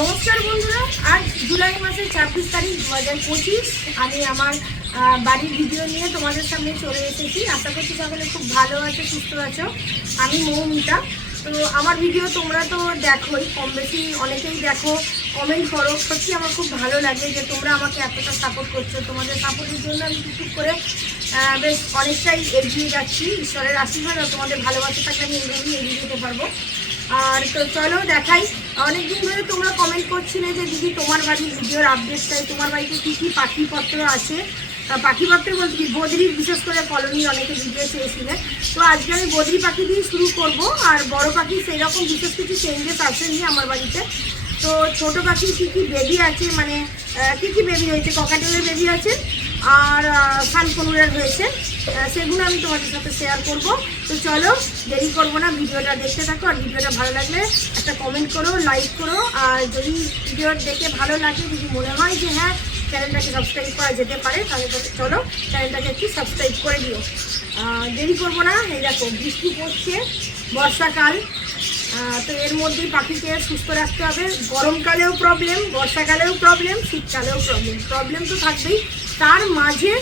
নমস্কার বন্ধুরা, আজ জুলাই মাসের 26 তারিখ 2025। আমি আমার বাড়ির ভিডিও নিয়ে তোমাদের সামনে চলে এসেছি। আশা করছি সকলে খুব ভালো আছো, সুস্থ আছো। আমি মৌমিতা। তো আমার ভিডিও তোমরা তো দেখোই, কম বেশি অনেকেই দেখো, কমেন্ট করো। সত্যি আমার খুব ভালো লাগে যে তোমরা আমাকে এতটা সাপোর্ট করছো। তোমাদের সাপোর্টের জন্য আমি টুকটুক করে বেশ অনেকটাই এগিয়ে যাচ্ছি। ঈশ্বরের আশীর্বাদ আর তোমাদের ভালোবাসা থাকলে আমি এইভাবেই এগিয়ে যেতে পারবো। আর তো চলো দেখাই। অনেকদিন ধরে তোমরা কমেন্ট করছিলে যে দিদি তোমার বাড়ির ভিডিওর আপডেট চাই, তোমার বাড়িতে কী কী পাখিপত্র আছে। পাখিপত্র বলতে কি, বদ্রির বিশেষ করে কলোনির অনেকে ভিডিও চেয়েছিলেন। তো আজকে আমি বদ্রি পাখি দিয়ে শুরু করব। আর বড় পাখি সেই রকম বিশেষ কিছু চেঞ্জেস আসেনি আমার বাড়িতে। তো ছোট পাখির কী কী বেবি আছে, মানে কী কী বেবি হয়েছে, ককাটেলের বেবি আছে আর কনুরের হয়েছে, সেগুলো আমি তোমাদের সাথে শেয়ার করব। তো চলো দেরি করবো না, ভিডিওটা দেখতে থাকো। আর ভিডিওটা ভালো লাগলে একটা কমেন্ট করো, লাইক করো। আর যদি ভিডিও দেখে ভালো লাগে, যদি মনে হয় যে হ্যাঁ চ্যানেলটাকে সাবস্ক্রাইব করা যেতে পারে, তাহলে চলো চ্যানেলটাকে একটু সাবস্ক্রাইব করে দিও। দেরি করবো না। এই দেখো বৃষ্টি পড়ছে, বর্ষাকাল। তো এর মধ্যেই পাখিকে সুস্থ রাখতে হবে। গরমকালেও প্রবলেম, বর্ষাকালেও প্রবলেম, শীতকালেও প্রবলেম তো থাকবেই। তার মাঝে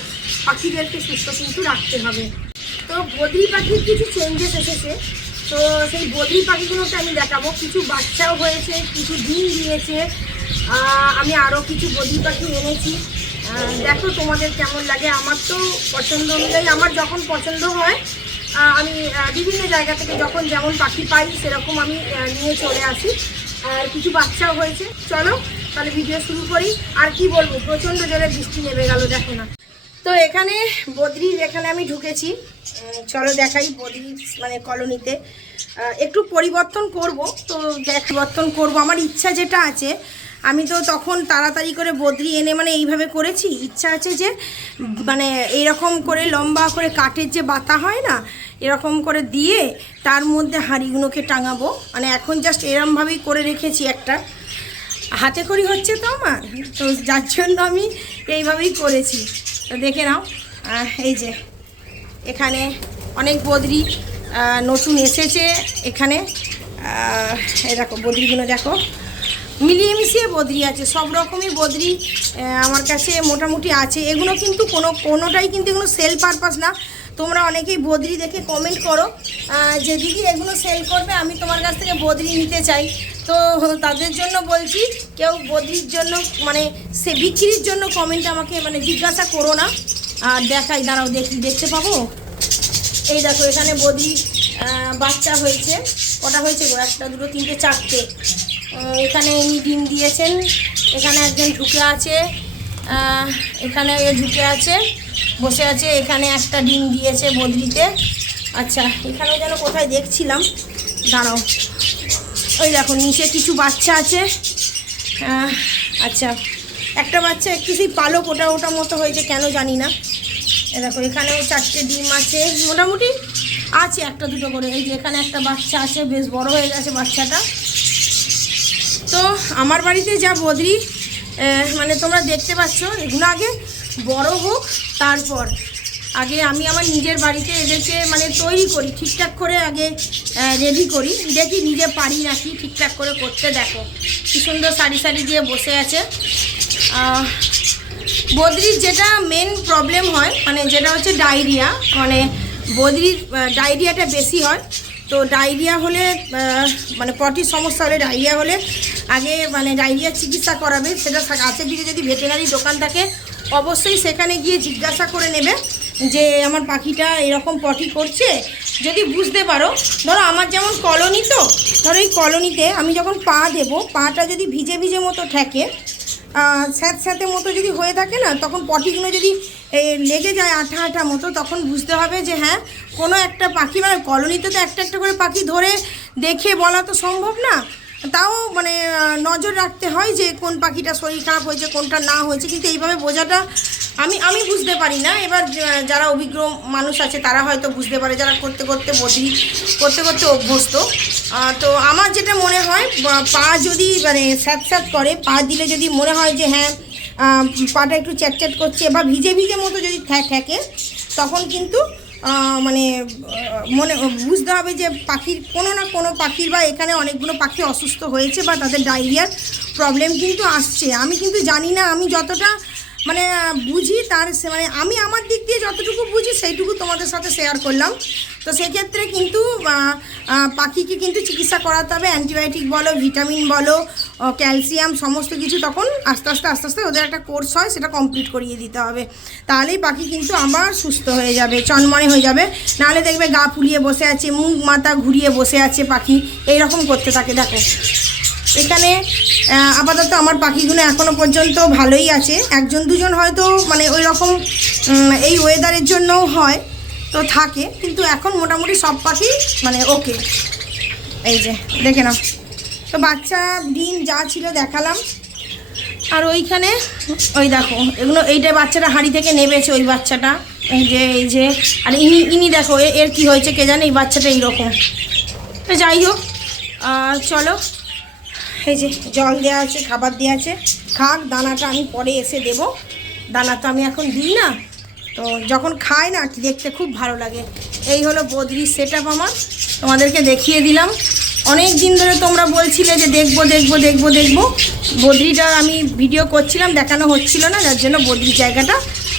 পাখিদেরকে সুস্থ কিন্তু রাখতে হবে। তো বদ্রি পাখির কিছু চেঞ্জেস এসেছে। তো সেই বদ্রি পাখিগুলোকে আমি দেখাবো। কিছু বাচ্চাও হয়েছে, কিছু ডিম দিয়েছে। আমি আরও কিছু বদ্রি পাখি এনেছি। দেখো তোমাদের কেমন লাগে। আমার তো পছন্দ অনুযায়ী, আমার যখন পছন্দ হয় আমি বিভিন্ন জায়গা থেকে যখন যেমন পাখি পাই সেরকম আমি নিয়ে চলে আসি। আর কিছু বাচ্চাও হয়েছে। চলো তাহলে ভিডিও শুরু করি। আর কি বলবো, প্রচণ্ড জোরে বৃষ্টি নেমে গেল, দেখো না। তো এখানে বদ্রির এখানে আমি ঢুকেছি। চলো দেখাই বদ্রির মানে কলোনিতে একটু পরিবর্তন করব। তো পরিবর্তন করব, আমার ইচ্ছা যেটা আছে। আমি তো তখন তাড়াতাড়ি করে বদ্রি এনে মানে এইভাবে করেছি। ইচ্ছা আছে যে মানে এইরকম করে লম্বা করে কাঠের যে বাতা হয় না, এরকম করে দিয়ে তার মধ্যে হাঁড়িগুলোকে টাঙাবো। মানে এখন জাস্ট এরমভাবেই করে রেখেছি। একটা হাতে খড়ি হচ্ছে তো আমার, তো যার জন্য আমি এইভাবেই করেছি। তো দেখে নাও, এই যে এখানে অনেক বদ্রি নতুন এসেছে। এখানে এই দেখো বদ্রিগুলো দেখো, মিলিয়ে মিশিয়ে বদ্রি আছে, সব রকমই বদ্রি আমার কাছে মোটামুটি আছে। এগুলো কিন্তু কোনোটাই কিন্তু এগুলো সেল পারপাস না। তোমরা অনেকেই বদ্রি দেখে কমেন্ট করো যে দিদি এগুলো সেল করবে, আমি তোমার কাছ থেকে বদ্রি নিতে চাই। তো তাদের জন্য বলছি, কেউ বদ্রির জন্য মানে সে বিক্রির জন্য কমেন্ট আমাকে মানে জিজ্ঞাসা করো না। আর দেখাই, দাঁড়াও দেখতে পাবো। এই দেখো এখানে বদ্রি বাচ্চা হয়েছে। কটা হয়েছে গো? 1 2 3 4 4টে। এখানে ইনি ডিম দিয়েছেন। এখানে একজন ঢুকে আছে, এখানে ঢুকে আছে, বসে আছে। এখানে একটা ডিম দিয়েছে বদ্রিতে। আচ্ছা, এখানেও যেন কোথায় দেখছিলাম, দাঁড়াও। ওই দেখো নিচে কিছু বাচ্চা আছে। আচ্ছা, একটা বাচ্চা একটু সেই পালক ওটা মতো হয়েছে, কেন জানি না। এ দেখো এখানেও 4টে ডিম আছে, মোটামুটি আছে 1 2 করে। এই যে এখানে একটা বাচ্চা আছে, বেশ বড় হয়ে গেছে বাচ্চাটা। তো আমার বাড়িতে যা বদ্রি মানে তোমরা দেখতে পাচ্ছ, এগুলো আগে বড় হোক, তারপর আগে আমি আমার নিজের বাড়িতে এদেরকে মানে তৈরি করি, ঠিকঠাক করে আগে রেডি করি। দেখি নিজে পারি নাকি ঠিকঠাক করে করতে। দেখো কি সুন্দর সারি সারি দিয়ে বসে আছে। বদ্রির যেটা মেন প্রবলেম হয় মানে যেটা হচ্ছে ডায়রিয়া, মানে বদ্রির ডায়রিয়াটা বেশি হয়। তো ডায়রিয়া হলে মানে পটির সমস্যা হলে, ডায়রিয়া হলে আগে মানে ডায়রিয়ার চিকিৎসা করাবে। সেটা কাছের দিকে যদি ভেটেরিনারি দোকান থাকে, অবশ্যই সেখানে গিয়ে জিজ্ঞাসা করে নেবে যে আমার পাখিটা এরকম পটি করছে। যদি বুঝতে পারো, ধরো আমার যেমন কলোনি, তো ধরো এই কলোনিতে আমি যখন পা দেবো, পাটা যদি ভিজে ভিজে মতো ঠেকে, স্যাঁতে মতো যদি হয়ে থাকে না, তখন পটিগুলো যদি লেগে যায় আঠা আঠা মতো, তখন বুঝতে হবে যে হ্যাঁ কোনো একটা পাখি, মানে কলোনিতে তো একটা করে পাখি ধরে দেখে বলা তো সম্ভব না। তাও মানে নজর রাখতে হয় যে কোন পাখিটা শরীর খারাপ হয়েছে, কোনটা না হয়েছে। কিন্তু এইভাবে বোঝাটা আমি বুঝতে পারি না। এবার যারা অভিজ্ঞ মানুষ আছে তারা হয়তো বুঝতে পারে, যারা করতে বদ্রি করতে অভ্যস্ত। তো আমার যেটা মনে হয়, পা যদি মানে স্যাঁত করে, পা দিলে যদি মনে হয় যে হ্যাঁ পাটা একটু চ্যাট করছে বা ভিজে মতো যদি থাকে, তখন কিন্তু মানে মনে বুঝতে হবে যে পাখির কোনো না কোনো পাখির বা এখানে অনেকগুলো পাখি অসুস্থ হয়েছে বা তাদের ডায়রিয়ার প্রবলেম কিন্তু আসছে। আমি কিন্তু জানি না, আমি যতটা মানে বুঝি তার মানে আমি আমার দিক দিয়ে যতটুকু বুঝি সেইটুকু তোমাদের সাথে শেয়ার করলাম। তো সেক্ষেত্রে কিন্তু পাখিকে কিন্তু চিকিৎসা করাতে হবে, অ্যান্টিবায়োটিক বলো, ভিটামিন বলো, ক্যালসিয়াম, সমস্ত কিছু তখন আস্তে আস্তে ওদের একটা কোর্স হয়, সেটা কমপ্লিট করিয়ে দিতে হবে। তাহলেই পাখি কিন্তু আবার সুস্থ হয়ে যাবে, চনমনে হয়ে যাবে। নাহলে দেখবে গা ফুলিয়ে বসে আছে, মুখ মাথা ঘুরিয়ে বসে আছে পাখি, এইরকম করতে থাকে। দেখো এখানে আপাতত আমার পাখিগুলো এখনও পর্যন্ত ভালোই আছে। একজন দুজন হয়তো মানে ওই রকম এই ওয়েদারের জন্যও হয় তো থাকে, কিন্তু এখন মোটামুটি সব পাখি মানে ওকে। এই যে দেখে নাও, তো বাচ্চা ডিম যা ছিল দেখালাম। আর ওইখানে ওই দেখো এগুলো, এইটা বাচ্চাটা হাঁড়ি থেকে নেবেছে ওই বাচ্চাটা, এই যে আর ইনি দেখো এর কি হয়েছে কে জানে, এই বাচ্চাটা এইরকম। তো যাই হোক চলো, এই যে জল দেওয়া আছে, খাবার দেওয়া আছে, খাক। দানাটা আমি পরে এসে দেবো, দানা তো আমি এখন দিই না, তো যখন খায় না দেখতে খুব ভালো লাগে। এই হলো বদ্রির সেট আপ আমার, তোমাদেরকে দেখিয়ে দিলাম। অনেক দিন ধরে তোমরা বলছিলে যে দেখবো বদ্রিটা আমি ভিডিও করছিলাম, দেখানো হচ্ছিল না, যার জন্য বদ্রির জায়গাটা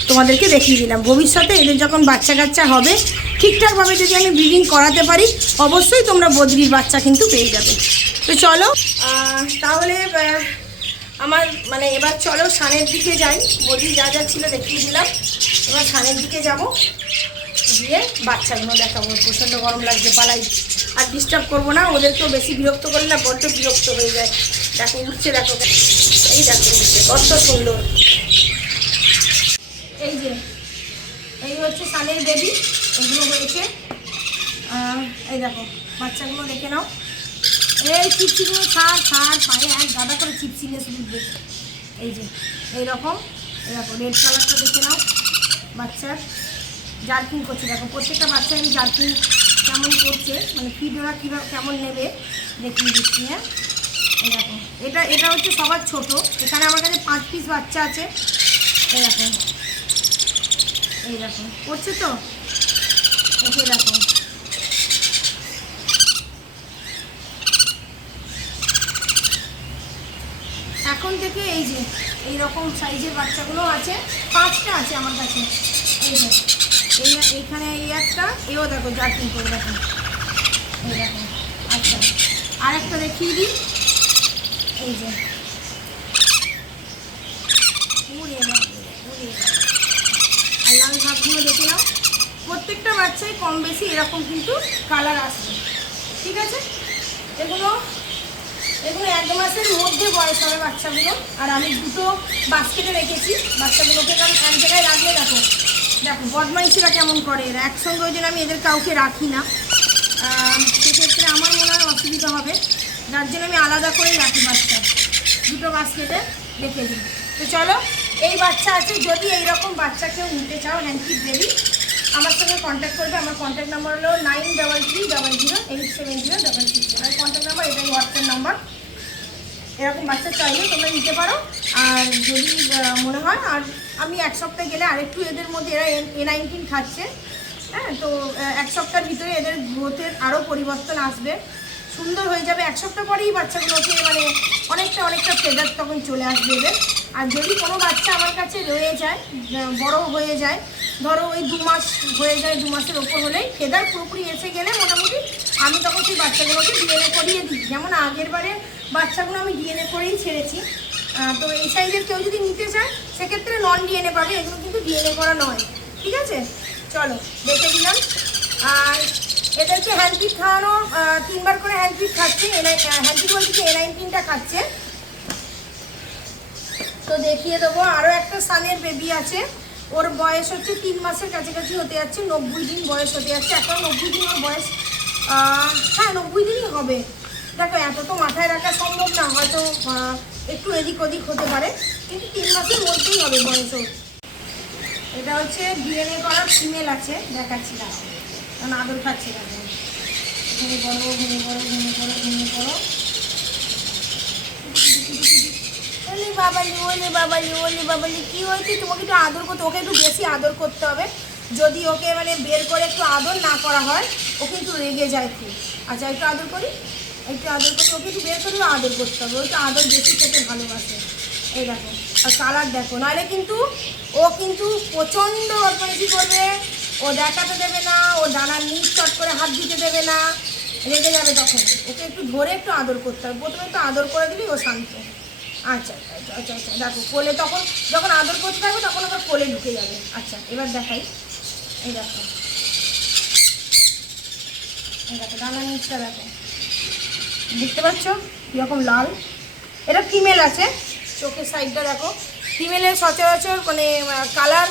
তোমাদেরকে দেখিয়ে দিলাম। ভবিষ্যতে এদের যখন বাচ্চা কাচ্চা হবে ঠিকঠাকভাবে যদি আমি ব্রিডিং করাতে পারি, অবশ্যই তোমরা বদ্রির বাচ্চা কিন্তু পেয়ে যাবে। তো চলো তাহলে আমার মানে এবার চলো সানের দিকে যাই। বদ্রি যা যা ছিল দেখিয়ে দিলাম, এবার সানের দিকে যাব, গিয়ে বাচ্চাগুলো দেখাবো। প্রচণ্ড গরম লাগছে, পালাই। আর ডিস্টার্ব করবো না, ওদেরকেও বেশি বিরক্ত করলে না বড্ড বিরক্ত হয়ে যায়। দেখো উঠছে, দেখো এই দেখো উঠছে, কত সুন্দর। এই যে এই হচ্ছে সানের বেবি, এগুলো হয়েছে। এই দেখো বাচ্চাগুলো দেখে নাও। এই চিপচিগুলো ছাড় পায়ে এক গাদা করে চিপচিনে উঠবে। এই যে এইরকম, এরকম রেড কালারটা দেখে নাও। বাচ্চার জার্কিং করছে, দেখো প্রত্যেকটা বাচ্চা আমি জার্কিং কেমন করছে, মানে ফিড ওরা কীভাবে কেমন নেবে দেখিয়ে দিচ্ছি। হ্যাঁ এরকম, এটা হচ্ছে সবার ছোট। এখানে আমার কাছে 5 পিস বাচ্চা আছে। এরকম করছে, তো এসে দেখো এখন থেকে এই যে এইরকম সাইজের বাচ্চাগুলো আছে, 5টা আছে আমার কাছে। এই যে এইখানে এই একটা, এও দেখো জার্কিং করে, দেখো এই দেখো। আচ্ছা আর একটা দেখিয়ে দিই, এই যে আর লাল ভাবগুলো দেখে নাও। প্রত্যেকটা বাচ্চাই কম বেশি এরকম কিন্তু কালার আসবে, ঠিক আছে। এগুলো 1 মাসের মধ্যে বয়স হবে বাচ্চাগুলো। আর আমি দুটো বাস্কেটে রেখেছি বাচ্চাগুলোকে, কারণ এক জায়গায় রাখলে দেখো বদমাইশিরা কেমন করে এরা, একসঙ্গে। ওই জন্য আমি এদের কাউকে রাখি না, সেক্ষেত্রে আমার মনে হয় অসুবিধা হবে, যার জন্য আমি আলাদা করেই রাখি বাচ্চা, দুটো বাস্কেটে রেখে দিই। তো চলো, এই বাচ্চা আছে, যদি এইরকম বাচ্চা কেউ নিতে চাও হ্যান্ডফিড বেবি, আমার সঙ্গে কন্ট্যাক্ট করবে। আমার কন্ট্যাক্ট নাম্বার হলো 9300087066। আর কন্ট্যাক্ট নাম্বার এটাই, হোয়াটসঅ্যাপ নাম্বার। এরকম বাচ্চা চাইলে তোমরা নিতে পারো। আর যদি মনে হয়, আর আমি 1 সপ্তাহ গেলে আরেকটু এদের মধ্যে, এরা A19 খাচ্ছে, হ্যাঁ, তো 1 সপ্তাহের ভিতরে এদের গ্রোথের আরও পরিবর্তন আসবে, সুন্দর হয়ে যাবে। 1 সপ্তাহ পরেই বাচ্চাগুলোকে মানে অনেকটা ফেদার তখন চলে আসবে এদের। আর যদি কোনো বাচ্চা আমার কাছে রয়ে যায়, বড় হয়ে যায়, ধরো ওই 2 মাস হয়ে যায়, 2 মাসের ওপর হলেই ফেদার পুরোপুরি এসে গেলে মোটামুটি আমি তখন সেই বাচ্চাগুলোকে ডিএনএ করিয়ে দিই। যেমন আগের বারে বাচ্চাগুলো আমি ডিএনএ করেই ছেড়েছি। তো এই সাইজের কেউ যদি নিতে চায় সেক্ষেত্রে নন ডিএনএ পাবে, এগুলো কিন্তু ডিএনএ করা নয়, ঠিক আছে। চলো দেখে দিলাম। আর এদেরকে হ্যান্ডফিড খাওয়ানো, 3 বার করে হ্যান্ডফিড খাচ্ছে। হ্যান্ডফিড বলতে কি A19টা খাচ্ছে। তো দেখিয়ে দেবো, আরও একটা সানের বেবি আছে, ওর বয়স হচ্ছে 3 মাসের কাছাকাছি হতে যাচ্ছে, 90 দিন বয়স হতে যাচ্ছে। এখন 90 দিন ওর বয়স, হ্যাঁ 90 দিনই হবে। দেখো এত তো মাথায় রাখা সম্ভব না, হয়তো একটু এদিক ওদিক হতে পারে, কিন্তু 3 মাসের মধ্যেই হবে বয়স ওর। এটা হচ্ছে ডিএনএ করা ফিমেল আছে, দেখাচ্ছি না, কারণ আদর খাচ্ছি না। ঘুমিয়ে পড়ো। ওলে বাবালি, কী হয়েছে? তোমাকে একটু আদর করতে, ওকে একটু বেশি আদর করতে হবে, যদি ওকে মানে বের করে একটু আদর না করা হয় ও কিন্তু রেগে যায় খুব। আচ্ছা একটু আদর করি, একটু আদর করি, ওকে একটু বের করেও আদর করতে হবে, ও একটু আদর বেশি খেতে ভালোবাসে। এই দেখো আর কালার দেখো, নাহলে কিন্তু ও কিন্তু প্রচণ্ড বদমাইশি করবে, ও দেখাতে দেবে না, ও ডানার নিচ চট করে হাত দিতে দেবে না, রেগে যাবে তখন। ওকে একটু ধরে একটু আদর করতে হবে, প্রথমে একটু আদর করে দিবি ও শান্ত। আচ্ছা আচ্ছা আচ্ছা আচ্ছা দেখো কোলে, তখন যখন আদর করতে থাকবে তখন আবার কোলে ঢুকে যাবে। আচ্ছা এবার দেখাই, এই দেখো, এই দেখো ডানার নিচটা দেখো, দেখতে পাচ্ছ কীরকম লাল। এটা ফিমেল আছে, চোখের সাইডটা দেখো। ফিমেলের সচরাচর মানে কালার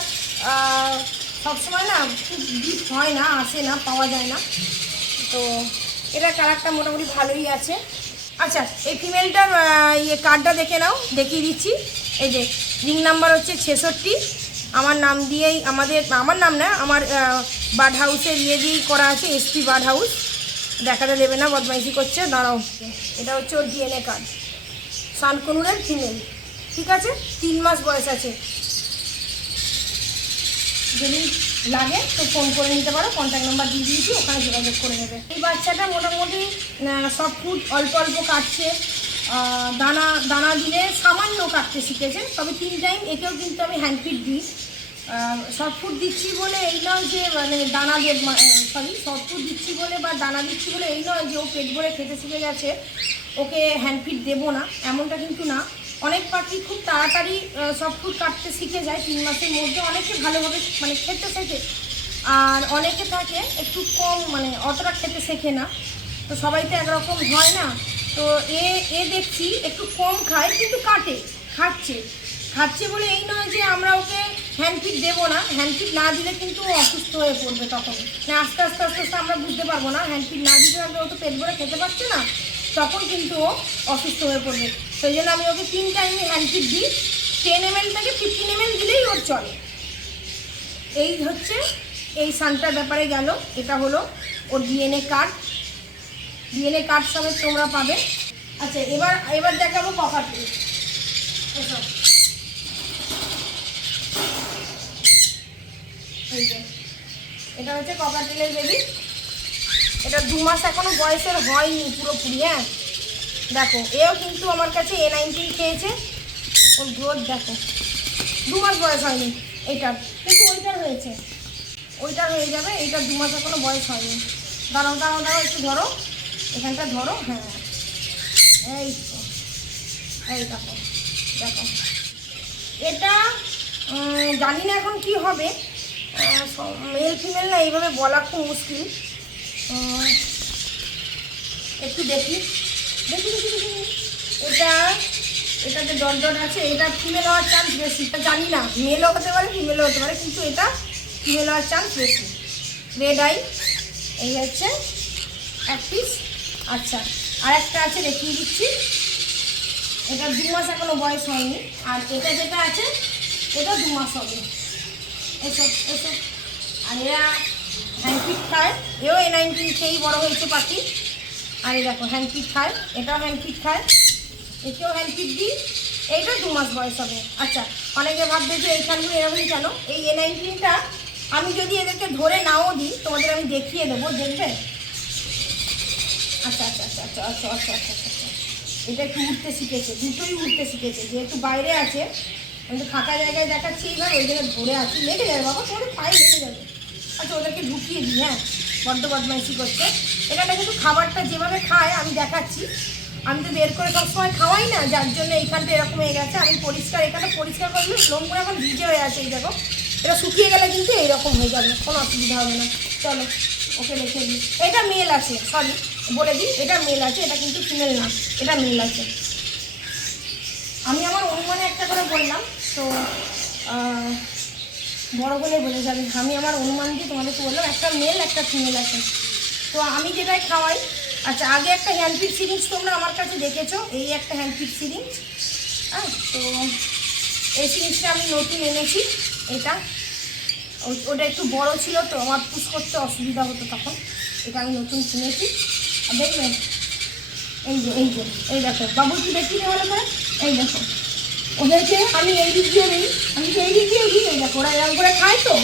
সবসময় না খুব ডিপ হয় না, আসে না, পাওয়া যায় না, তো এটার কালারটা মোটামুটি ভালোই আছে। আচ্ছা এই ফিমেলটার কার্ডটা দেখে নাও, দেখিয়ে দিচ্ছি। এই যে রিং নাম্বার হচ্ছে 66, আমার নাম দিয়েই আমার নাম না, আমার বার্ড হাউসের দিয়েই করা আছে, এসপি বার্ড হাউস। দেখাতে দেবে না, বদমাইশি করছে, দাঁড়াও। এটা হচ্ছে ওর ডিএনএ কার্ড, কনুরের ফিমেল, ঠিক আছে, 3 মাস বয়স আছে। যদি লাগে তো ফোন করে নিতে পারো, কন্ট্যাক্ট নাম্বার দিয়ে দিয়েছি, ওখানে যোগাযোগ করে নেবে। এই বাচ্চাটা মোটামুটি সব ফুড অল্প অল্প কাটছে, দানা দিলে সামান্য কাটতে শিখেছে, তবে 3 টাইম একেও কিন্তু আমি হ্যান্ড ফিড দিই। সফট ফুড দিচ্ছি বলে এই নয় যে মানে দানা সফট ফুড দিচ্ছি বলে বা দানা দিচ্ছি বলে এই নয় যে ও পেট ভরে খেতে শিখে গেছে, ওকে হ্যান্ড ফিড দেবো না, এমনটা কিন্তু না। অনেক পাখি খুব তাড়াতাড়ি সফট ফুড কাটতে শিখে যায় 3 মাসের মধ্যে, অনেকে ভালোভাবে মানে খেতে শেখে, আর অনেকে থাকে একটু কম মানে অতটা খেতে শেখে না, তো সবাই তো একরকম হয় না। তো এ দেখছি একটু কম খায় কিন্তু খাচ্ছে বলে এই নয় যে আমরা ওকে হ্যান্ড ফিড দেবো না। হ্যান্ড ফিড না দিলে কিন্তু ও অসুস্থ হয়ে পড়বে, তখন আস্তে আস্তে আস্তে আস্তে আমরা বুঝতে পারবো না, হ্যান্ড ফিড না দিতে পারবে, ও তো পেট ভরে খেতে পারছে না, তখন কিন্তু ও অসুস্থ হয়ে পড়বে। সেই জন্য আমি ওকে 3 টাইমে হ্যান্ড ফিড দিই, 10 ml থেকে 15 ml দিলেই ওর চলে। এই হচ্ছে এই সানটার ব্যাপারে গেল। এটা হলো ওর ডিএনএ কার্ড সমেত তোমরা পাবে। আচ্ছা এবার দেখাবো ককাটেল। এই যে এটা হচ্ছে ককাটেলের বেবি, এটা 2 মাস এখনো বয়সের হয়নি পুরোপুরি। হ্যাঁ দেখো এও কিন্তু আমার কাছে A19 খেয়েছে, ওর গ্রোথ দেখো, 2 মাস বয়স হয়নি এইটার, কিন্তু ওইটার হয়ে যাবে, এইটার 2 মাস এখনো বয়স হয়নি। দাঁড়াও একটু ধরো, এখানটা ধরো, হ্যাঁ এই দেখো এটা জানি না এখন কি হবে, মেল ফিমেল না এইভাবে বলা খুব মুশকিল। একটু দেখি এটা যে ডট আছে, এটা ফিমেল হওয়ার চান্স বেশি, জানি না মেলও হতে পারে ফিমেলও হতে পারে, কিন্তু এটা ফিমেল হওয়ার চান্স বেশি। রেড আই, এই হচ্ছে 1 পিস। আচ্ছা আর একটা আছে দেখিয়ে দিচ্ছি, এটা 2 মাস এখনো বয়স হয়নি, আর এটা যেটা আছে এটা 2 মাস হবে। এসব আর এরা হ্যান্ড ফিড খায়, এও A19 খেয়েই বড় হয়েছে পাখি। আর এই দেখো হ্যান্ড ফিড খায়, এটাও হ্যান্ড ফিড খায়, একেও হ্যান্ড ফিড দিই, এইটা 2 মাস বয়স হবে। আচ্ছা অনেকে ভাববে যে এইখানগুলো এরকমই কেন, এই A19টা আমি যদি এদেরকে ধরে নাও দিই তোমাদের আমি দেখিয়ে দেবো, দেখবে। আচ্ছা এটা একটু উঠতে শিখেছে, দুটোই উঠতে শিখেছে, যেহেতু বাইরে আছে কিন্তু ফাঁকা জায়গায় দেখাচ্ছি এইভাবে, ওই জায়গায় ধরে আছি, লেগে যাবে বাবা, তোমাদের পায়ে লেগে যাবে। আচ্ছা ওদেরকে ঢুকিয়ে দিই, হ্যাঁ বড্ড বদমাইশি করছে। এখানটা কিন্তু খাবারটা যেভাবে খায় আমি দেখাচ্ছি, আমি তো বের করে সবসময় খাওয়াই না, যার জন্য এইখানটা এরকম হয়ে গেছে। আমি এখানটা পরিষ্কার করলে লোমগুলো এখন ভিজে হয়ে আছে, এই দেখো এটা শুকিয়ে গেলে কিন্তু এইরকম হয়ে যাবে, কোনো অসুবিধা হবে না। চলো ওকে রেখে দিই, এটা মেল আছে, সরি বলে দিই এটা মেল আছে, এটা কিন্তু ফিমেল না, এটা মেল আছে। আমি আমার অনুমানে একটা করে বললাম, তো বড় বলে বলে যাবে, আমি আমার অনুমান দিয়ে তোমাদেরকে বললাম একটা মেল একটা ফিমেল আছে। তো আমি যেটাই খাওয়াই, আচ্ছা আগে একটা হ্যান্ডফিড সিরিঞ্জ তোমরা আমার কাছে দেখেছো, এই একটা হ্যান্ডফিড সিরিঞ্জ। হ্যাঁ তো এই সিরিঞ্জটা আমি নতুন এনেছি, এটা ওটা একটু বড় ছিল তো আমার পুশ করতে অসুবিধা হতো, তখন এটা আমি নতুন কিনেছি। আর দেখবেন এই দেখো বাবু কি দেখি ভালো করে, এই দেখো ওদেরকে আমি এই দিক দিয়ে দিই, এই দেখো ওরা এরকম করে খায়, তো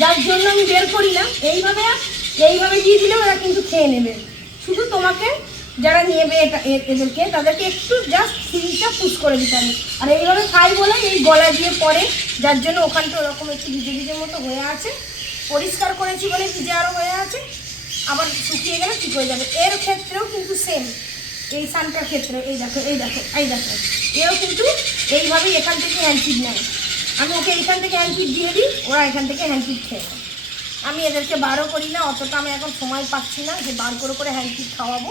যার জন্য আমি বের করি না। এইভাবে দিয়ে দিলে ওরা কিন্তু খেয়ে নেবে। শুধু তোমাকে যারা নেবে এদেরকে তাদেরকে একটু জাস্ট সিরিজটা পুশ করে দিতে হবে। আর এইভাবে খাই বলে এই গলা দিয়ে পড়ে, যার জন্য ওখানটা ওরকম একটু ভিজে ভিজে মতো হয়ে আছে। পরিষ্কার করেছি বলে ভিজে আরও হয়ে আছে, আবার শুকিয়ে গেলে ঠিক হয়ে যাবে। এর ক্ষেত্রেও কিন্তু সেম, এই সানটার ক্ষেত্রে এই দেখো এও কিন্তু এইভাবেই এখান থেকে হ্যান্ডফিড নেয়। আমি ওকে এইখান থেকে হ্যান্ডফিড দিয়ে দিই, ওরা এখান থেকে হ্যান্ডফিড খেয়ে নেয়। আমি এদেরকে বারও করি না, অতটা আমি এখন সময় পাচ্ছি না যে বার করে হ্যান্ডফিড খাওয়াবো।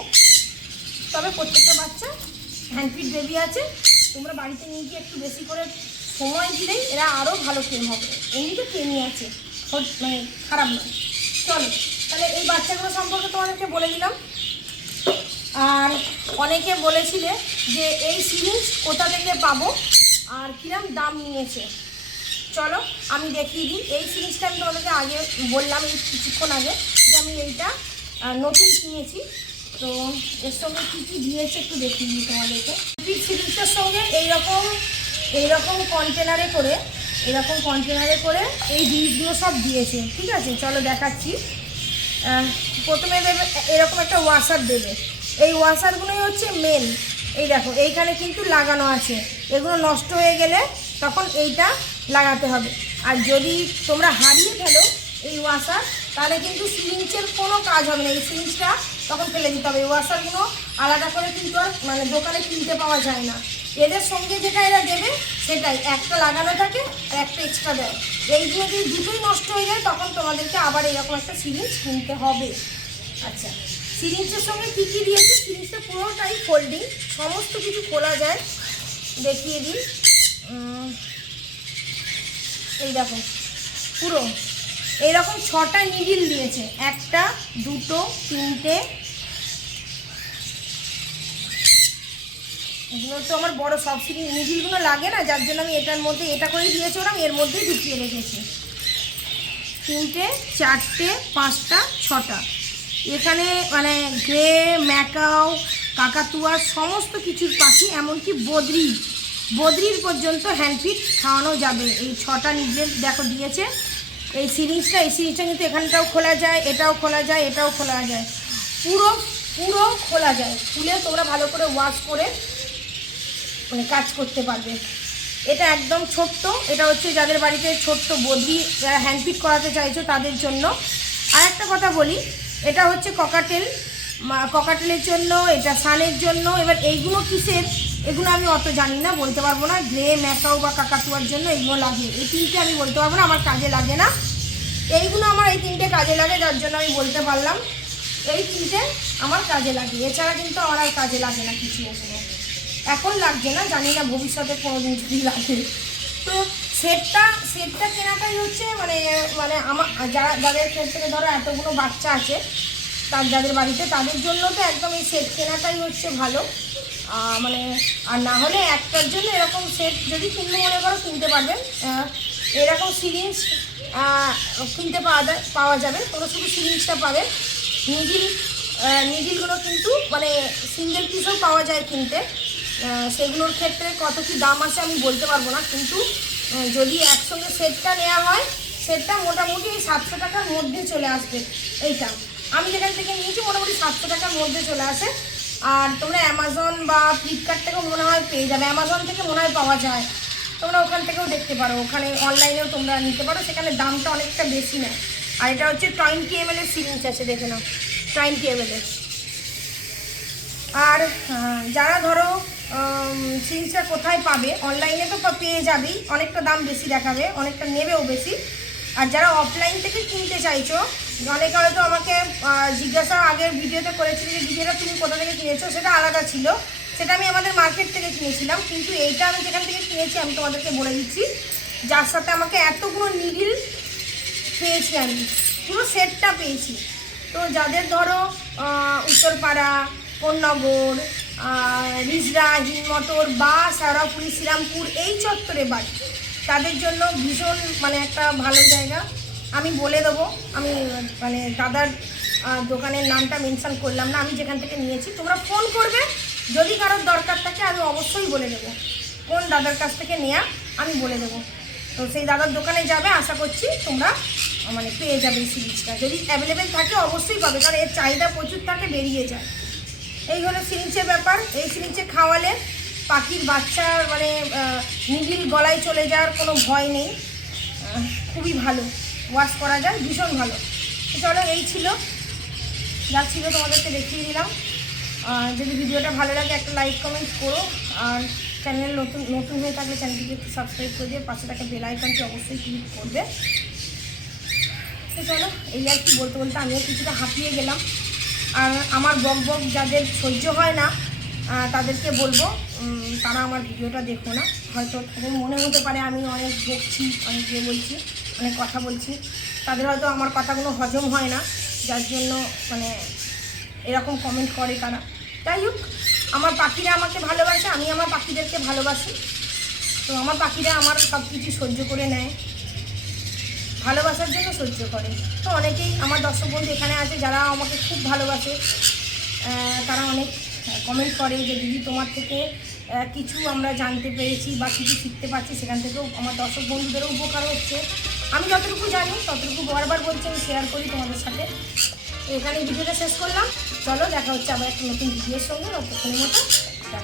তবে প্রত্যেকটা বাচ্চা হ্যান্ডফিড বেবি আছে, তোমরা বাড়িতে নিয়ে গিয়ে একটু বেশি করে সময় দিলেই এরা আরও ভালো ট্রেন হবে। এমনি তো ট্রেনই আছে, মানে খারাপ নয়। চলো তাহলে এই বাচ্চাগুলো সম্পর্কে তোমাদেরকে বলে দিলাম। আর অনেকে বলেছিলে যে এই সিরিঞ্জ কোথা থেকে পাবো আর কিরম দাম নিয়েছে, চলো আমি দেখিয়ে দিই। এই সিরিজটা আমি তোমাদেরকে আগে বললাম, এই কিছুক্ষণ আগে, যে আমি এইটা নতুন কিনেছি। তো এর সঙ্গে কী কী দিয়েছে একটু দেখিয়ে দিই তোমাদেরকে। এই সিরিজটার সঙ্গে এইরকম কন্টেনারে করে এই জিনিসগুলো সব দিয়েছে, ঠিক আছে? চলো দেখাচ্ছি। প্রথমে দেবে এরকম একটা ওয়াশার দেবে। এই ওয়াশারগুলোই হচ্ছে মেন। এই দেখো এইখানে কিন্তু লাগানো আছে, এগুলো নষ্ট হয়ে গেলে তখন এইটা লাগাতে হবে। আর যদি তোমরা হারিয়ে ফেলো এই ওয়াশার, তাহলে কিন্তু সিরিঞ্জের কোনো কাজ হবে না, এই সিরিঞ্জটা তখন ফেলে দিতে হবে। এই ওয়াশারগুলো আলাদা করে কিন্তু আর মানে দোকানে কিনতে পাওয়া যায় না। এদের সঙ্গে যেটা এরা দেবে সেটাই, একটা লাগানো থাকে আর একটা এক্সট্রা দেয়। এইগুলো যদি দুটোই নষ্ট হয়ে যায় তখন তোমাদেরকে আবার এরকম একটা সিরিঞ্জ কিনতে হবে। আচ্ছা, সিরিঞ্জের সঙ্গে কী কী দিয়েছে? সিরিঞ্জটা পুরোটাই ফোল্ডিং, সমস্ত কিছু খোলা যায়। দেখিয়ে দিই, এই দেখো পুরো এইরকম 6টা নিডিল দিয়েছে, 1টা 2টো 3টে। এগুলো তো আমার বড় সব সিরিঞ্জ নিডিলগুলো লাগে না, যার জন্য আমি এটার মধ্যে এটা করেই দিয়েছি, ওরা আমি এর মধ্যেই ঢুকিয়ে রেখেছি। 3টে 4টে 5টা 6টা। এখানে মানে গ্রে, ম্যাকাও, কাকাতুয়া সমস্ত কিছুর পাখি, এমনকি বদ্রির পর্যন্ত হ্যান্ডফিড খাওয়ানো যাবে। এই 6টা নিডল দেখো দিয়েছে। এই সিরিঞ্জটা কিন্তু এখানটাও খোলা যায়, এটাও খোলা যায়, এটাও খোলা যায়, পুরো খোলা যায়। খুলে তোমরা ভালো করে ওয়াশ করে মানে কাজ করতে পারবে। এটা একদম ছোট্ট, এটা হচ্ছে যাদের বাড়িতে ছোট্ট বদ্রি, যারা হ্যান্ডফিড করাতে চাইছো তাদের জন্য। আর একটা কথা বলি, এটা হচ্ছে ককাটেলের জন্য, এটা সানের জন্য। এবার এইগুলো কিসের, এগুলো আমি অত জানি না, বলতে পারবো না। গ্রে, ম্যাকাও বা কাকাতুয়ার জন্য এগুলো লাগে, এই 3টে আমি বলতে পারবো না, আমার কাজে লাগে না। এইগুলো আমার এই 3টে কাজে লাগে, যার জন্য আমি বলতে পারলাম। এই 3টে আমার কাজে লাগে, এছাড়া কিন্তু আমার আর কাজে লাগে না কিছু। এখন লাগছে না, জানি না ভবিষ্যতে কোনোদিন যদি লাগে। তো সেটটা কেনাটাই হচ্ছে মানে আমার যাদের ক্ষেত্রে ধরো এতগুলো বাচ্চা আছে, যাদের বাড়িতে, তাদের জন্য তো একদম এই সেট কেনাটাই হচ্ছে ভালো। মানে আর না হলে একটার জন্য এরকম সেট যদি কিনতে মনে করো কিনতে পারবেন। এরকম সিরিঞ্জ কিনতে পাওয়া যাবে, তোমরা শুধু সিরিঞ্জটা পাবে। নিডিলগুলো কিন্তু মানে সিঙ্গেল পিসও পাওয়া যায় কিনতে। সেগুলোর ক্ষেত্রে কত কি দাম আছে আমি বলতে পারবো না, কিন্তু যদি একসঙ্গে সেটটা নেওয়া হয়, সেটটা মোটামুটি এই 700 টাকার মধ্যে চলে আসবে। এইটা আমি যেখান থেকে নিয়েছি মোটামুটি 700 টাকার মধ্যে চলে আসে। আর তোমরা অ্যামাজন বা ফ্লিপকার্ট থেকেও মনে হয় পেয়ে যাবে, অ্যামাজন থেকে মনে হয় পাওয়া যায়, তোমরা ওখান থেকেও দেখতে পারো, ওখানে অনলাইনেও তোমরা নিতে পারো, সেখানে দামটা অনেকটা বেশি নেয়। আর এটা হচ্ছে 20 ml সিরিঞ্জ আছে, দেখে নাও 20 ml। আর যারা ধরো সিরিঞ্জটা কোথায় পাবে, অনলাইনে তো পেয়ে যাবেই, অনেকটা দাম বেশি দেখাবে, অনেকটা নেবেও বেশি। আর যারা অফলাইন থেকে কিনতে চাইছো, অনেকে হয়তো আমাকে জিজ্ঞাসা আগের ভিডিওতে করেছিল যে ভিডিওটা তুমি কোথা থেকে কিনেছো, সেটা আলাদা ছিল, সেটা আমি আমাদের মার্কেট থেকে কিনেছিলাম। কিন্তু এইটা আমি যেখান থেকে কিনেছি আমি তোমাদেরকে বলে দিচ্ছি, যার সাথে আমাকে এতগুলো নিডিল পেয়েছি, আমি পুরো সেটটা পেয়েছি। তো যাদের ধরো উত্তরপাড়া, কোন্নগর, রিজরা, হিমমটর বা সারাপুরি, শ্রীরামপুর এই চত্বরে বাড়ি, তাদের জন্য ভীষণ মানে একটা ভালো জায়গা। আমি বলে দেবো, আমি মানে দাদার দোকানের নামটা মেনশন করলাম না, আমি যেখান থেকে নিয়েছি। তোমরা ফোন করবে, যদি কারোর দরকার থাকে আমি অবশ্যই বলে দেবো কোন দাদার কাছ থেকে নেওয়া, আমি বলে দেবো। তো সেই দাদার দোকানে যাবে, আশা করছি তোমরা মানে পেয়ে যাবে এই সিরিঞ্জটা। যদি অ্যাভেলেবেল থাকে অবশ্যই পাবে, কারণ এর চাহিদা প্রচুর থাকে, বেরিয়ে যায়। এই হলো সিরিঞ্জের ব্যাপার। এই সিরিঞ্জে খাওয়ালে পাখির বাচ্চার মানে নিবিল গলায় চলে যাওয়ার কোনো ভয় নেই, খুবই ভালো, ওয়াশ করা যায়, ভীষণ ভালো। তো চলো, এই ছিল যা ছিল তোমাদেরকে দেখিয়ে দিলাম। যদি ভিডিওটা ভালো লাগে একটা লাইক কমেন্ট করো, আর চ্যানেল নতুন হয়ে থাকলে চ্যানেলটিকে একটু সাবস্ক্রাইব করে দিয়ে পাশে থাকা বেল আইকনটি অবশ্যই ক্লিক করবে। তো চলো, এই আর কি বলতে বলতে আমিও কিছুটা হাঁপিয়ে গেলাম। আর আমার বক যাদের সহ্য হয় না তাদেরকে বলবো তারা আমার ভিডিওটা দেখো না। হয়তো তাদের মনে হতে পারে আমি অনেক বকছি, অনেক বলছি, অনেক কথা বলছি, তাদের হয়তো আমার কথাগুলো হজম হয় না, যার জন্য মানে এরকম কমেন্ট করে তারা। যাই হোক, আমার পাখিরা আমাকে ভালোবাসে, আমি আমার পাখিদেরকে ভালোবাসি। তো আমার পাখিরা আমার সব কিছু সহ্য করে নেয়, ভালোবাসার জন্য সহ্য করে। তো অনেকেই আমার দর্শক বন্ধু এখানে আছে যারা আমাকে খুব ভালোবাসে, তারা অনেক কমেন্ট করে যে দিদি তোমার থেকে কিছু আমরা জানতে পেরেছি বা কিছু শিখতে পারছি, সেখান থেকেও আমার দর্শক বন্ধুদেরও উপকার হচ্ছে। আমি যতটুকু জানি ততটুকু বারবার বলছি, আমি শেয়ার করি তোমাদের সাথে। এখানে ভিডিওটা শেষ করলাম। চলো, দেখা হচ্ছে আবার একটা নতুন ভিডিওর সঙ্গে, ততক্ষণের মতো টাটা।